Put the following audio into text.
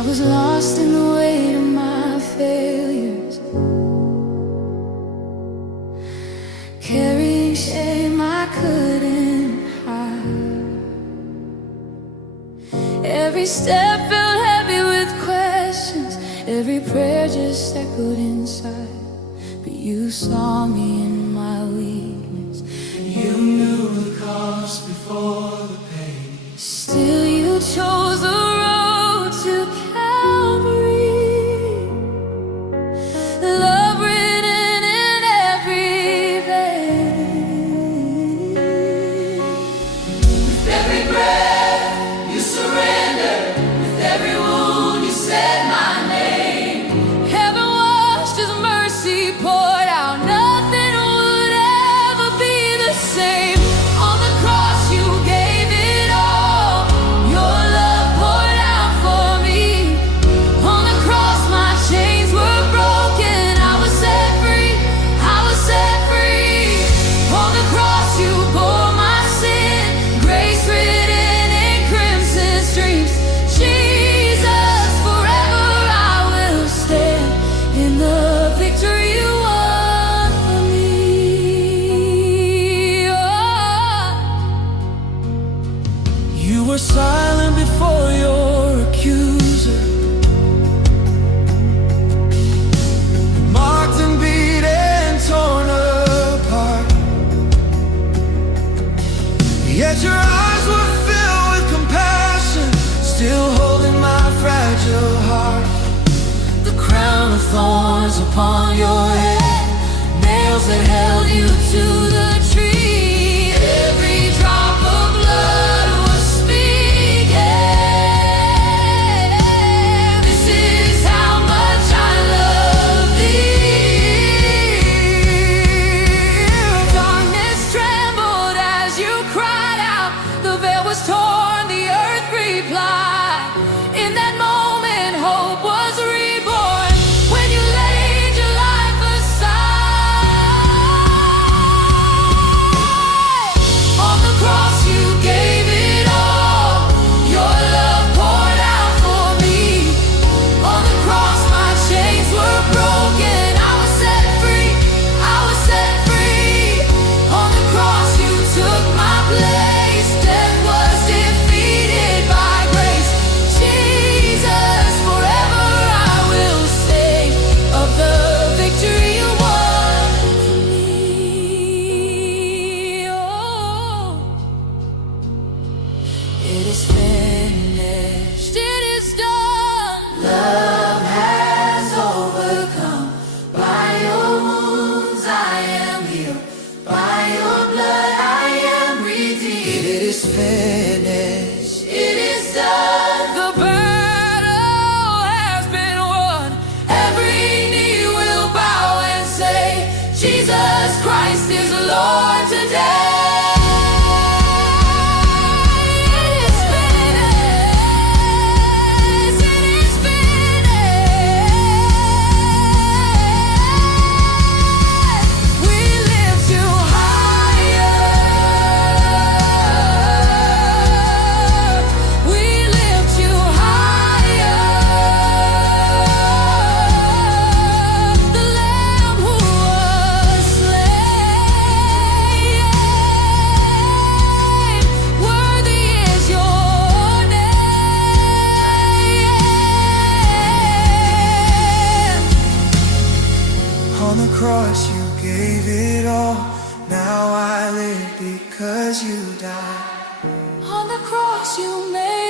I was lost in the weight of my failures, carrying shame I couldn't hide. Every step felt heavy with questions, every prayer just echoed inside. But you saw me in my weakness, You knew the cost before the pain. still you chose the road to Calvary. Love written in every vein. With every breath you surrendered, with every wound you said my name. Heaven washed His mercy poured out, nothing would ever be the same. On the cross you gave it all, your love poured out for me. On the cross my chains were broken, I was set free, I was set free. On the cross you bore my sin, grace written in crimson streams. Jesus, forever I will stand in the victory you won for me. Oh. You were silent before your accuser, marked and beat and torn apart. Yet your eyes were filled with compassion, still holding my fragile heart. The crown of thorns upon your head, nails that held you to the tree. Every drop of blood was speaking, this is how much I love thee. Darkness trembled as you cried out, the veil was torn, the earth replied. In that moment hope was reborn, when you laid your life aside. On the cross you gave it all, your love poured out for me. On the cross my chains were broken, I was set free, I was set free. On the cross you took my place, death was defeated by grace. Jesus, forever I will sing of the victory you won for me. Oh. It is finished, it is done. Love has overcome. By your wounds I am healed, by your blood I am redeemed. It is finished. It is done. The battle has been won. Every knee will bow and say, Jesus Christ is Lord today. It is finished. It is finished. We lift you higher. We lift you higher. The Lamb who was slain, worthy is your name. On the cross you gave it all. Now I live because you died. On the cross you made